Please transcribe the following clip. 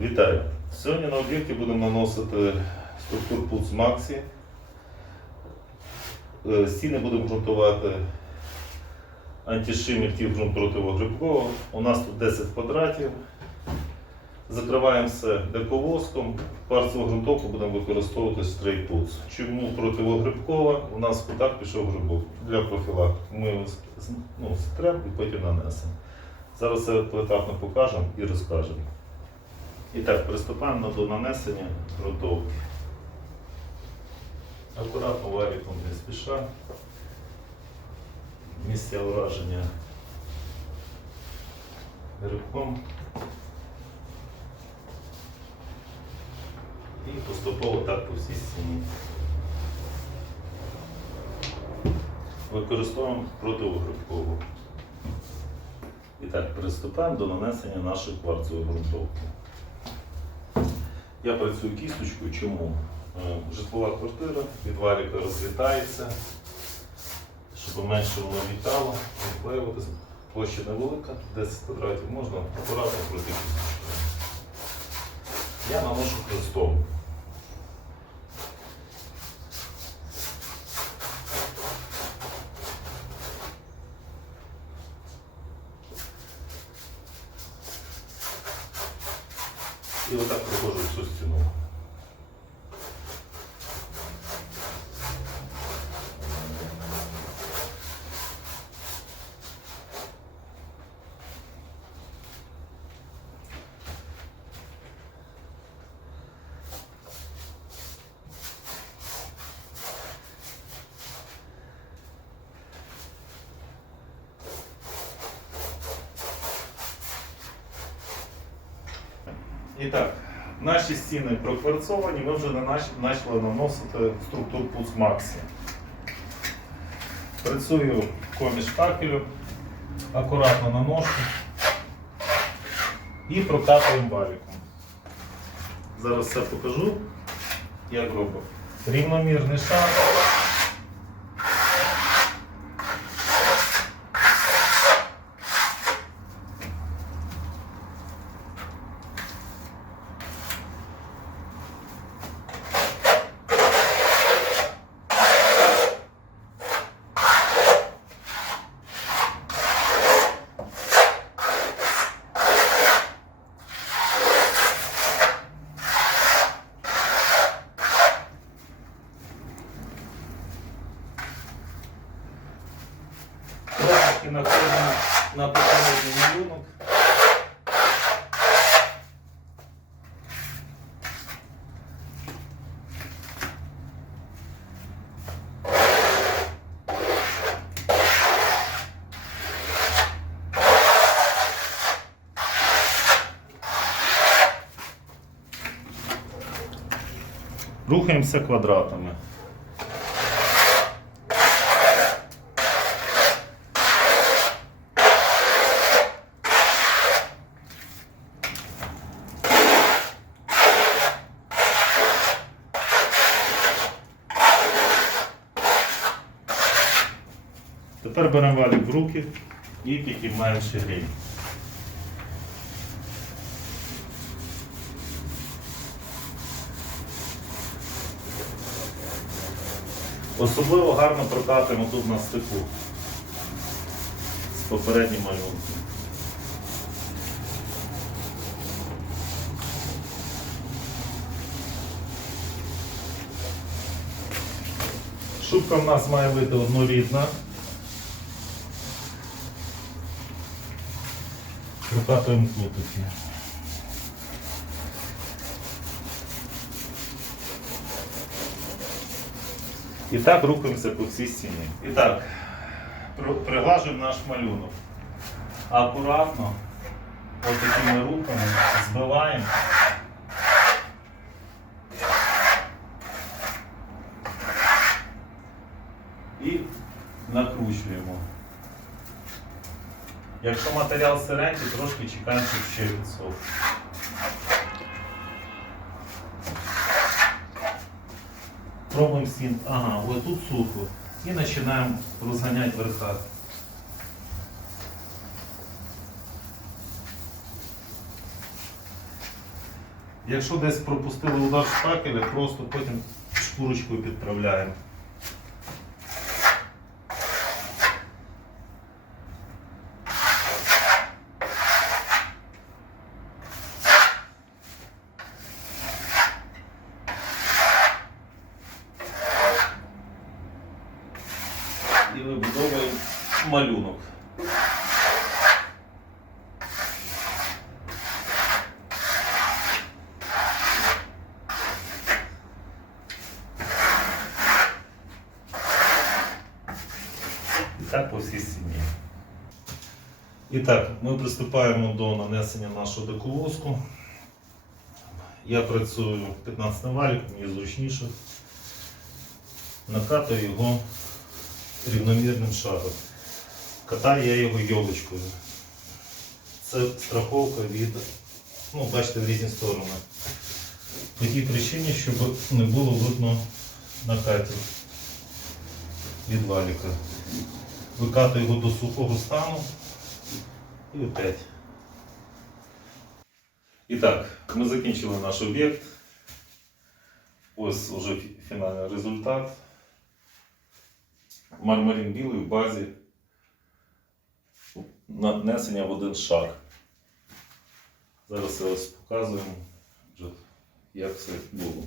Вітаю! Сьогодні на об'єкті будемо наносити структур Pulse Maxi. Е, Стіни будемо ґрунтувати антишимір тіп ґрунт противогрибкового. У нас тут 10 квадратів. Закриваємо все дековоском. Кварцеву ґрунтовку будемо використовувати Straight Pulse. Чому противогрибкова? У нас в кутах пішов грибок для профілактики. Ми його ну, стрем і потім нанесемо. Зараз це поетапно покажемо і розкажемо. І так, приступаємо до нанесення ґрунтовки. Акуратно валіком не спіша. Місця ураження грибком. І поступово так по всій стіні. Використовуємо противогрибкову. І так, приступаємо до нанесення нашої кварцевої ґрунтовки. Я працюю кісточкою. Чому? Е, Житлова квартира підваліка розлітається, щоб менше воно літало, відклеюватися. Площа невелика, 10 квадратів можна акуратно пройти кісточкою. Я наношу хрестом. І отак проходжу всю стіну. І так, наші стіни прокварцовані, ми вже почали наносити структуру Pulse Maxi. Працюю коміш капелю, акуратно наношу і прокатуємо валіком. Зараз все покажу, як робимо. Рівномірний шар. Находимо на попередній малюнок. Рухаємося квадратами. Тепер беремо валік в руки і підіймаємо ширину. Особливо гарно прокатуємо тут на стику з попереднім малюнком. Шубка в нас має бути однорідна. Прокатуємо клутики. І так рухаємося по всій стіні. І так, приглажуємо наш малюнок. Акуратно, ось такими рухами збиваємо. І накручуємо. Якщо матеріал сиренький, трошки чекаємо, щоб ще підсох. Пробуємо стін. Ага, ось тут сухо. І починаємо розганяти верха. Якщо десь пропустили удар штакеля, просто потім шкурочкою підправляємо. І вибудовуємо малюнок. І так по всій стіні. І так, ми приступаємо до нанесення нашого дековоску. Я працюю 15 валік, мені зручніше. Накатую його рівномірним шаром. Катаю я його йолочкою. Це страховка від, ну, бачите, в різні сторони. По тій причині, щоб не було видно накатів від валіка. Викатую його до сухого стану і опять. І так, ми закінчили наш об'єкт. Ось уже фінальний результат. Мармарин білий в базі. Нанесення в один шар. Зараз я ось показуємо, як все було.